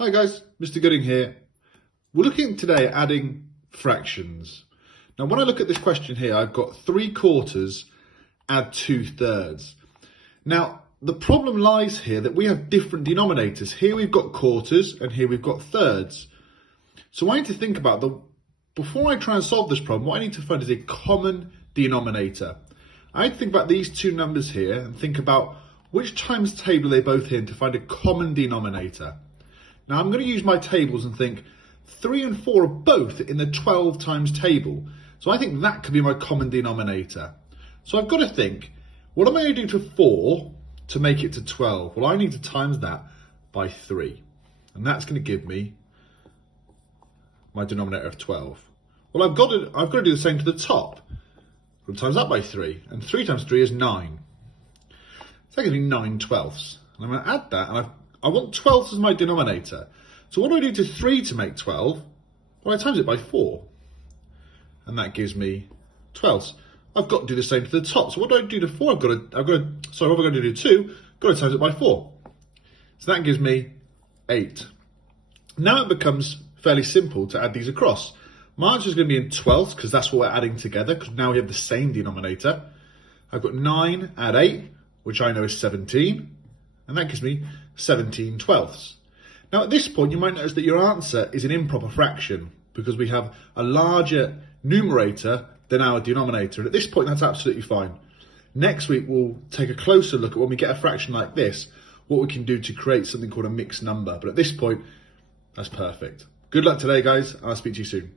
Hi guys, Mr. Gooding here. We're looking today at adding fractions. Now when I look at this question here, I've got 3/4 add 2/3. Now the problem lies here that we have different denominators. Here we've got quarters and here we've got thirds. So I need to think about before I try and solve this problem, what I need to find is a common denominator. I need to think about these two numbers here and think about which times table are they both here to find a common denominator. Now I'm going to use my tables and think 3 and 4 are both in the 12 times table. So I think that could be my common denominator. So I've got to think, what am I going to do to 4 to make it to 12? Well, I need to times that by 3. And that's going to give me my denominator of 12. Well, I've got to do the same to the top. I'll times that by 3. And 3 times 3 is 9. So that gives me 9/12. And I'm going to add that, and I want 12 as my denominator. So what do I do to 3 to make 12? Well, I times it by 4. And that gives me 12. I've got to do the same to the top. So what do I do to 4? What am I going to do to 2? Got to times it by 4. So that gives me 8. Now it becomes fairly simple to add these across. My answer is going to be in 12ths because that's what we're adding together, because now we have the same denominator. I've got 9 add 8, which I know is 17. And that gives me 17/12. Now at this point you might notice that your answer is an improper fraction because we have a larger numerator than our denominator. And at this point that's absolutely fine. Next week we'll take a closer look at when we get a fraction like this, what we can do to create something called a mixed number. But at this point, that's perfect. Good luck today guys, and I'll speak to you soon.